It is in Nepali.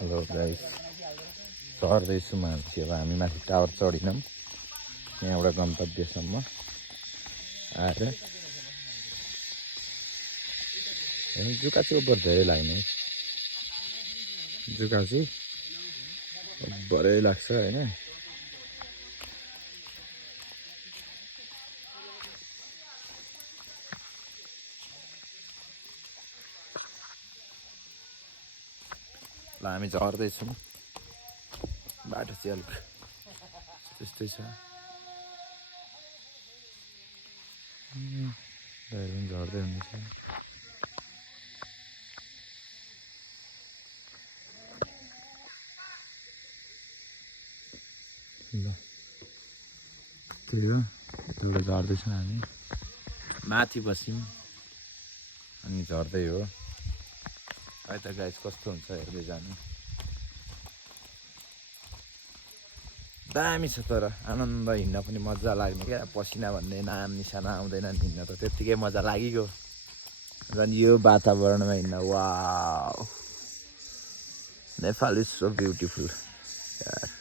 हेलो गाइस, चढ्दैछु मान्छे। अब हामी माथि टावर चढिनौँ, यहाँ एउटा गन्तव्यसम्म आएर जुका चाहिँ ओभर धेरै लाग्ने, जुका चाहिँ ओभरै लाग्छ होइन। ल हामी झर्दैछौँ, बाटो चाहिँ अलिक त्यस्तै छ। झर्दै हुनेछ। ल त्यही हो, त्यसलाई झर्दैछौँ हामी, माथि बस्यौँ अनि झर्दै हो। है त गाइस, कस्तो हुन्छ हेर्दै जानु। दामी छ, तर आनन्द हिँड्न पनि मजा लाग्ने क्या। पसिना भन्ने नाम निशाना आउँदैन हिँड्न, त त्यत्तिकै मजा लागिगयो। झन् यो वातावरणमा हिँड्न wow, Nepal is so beautiful यार।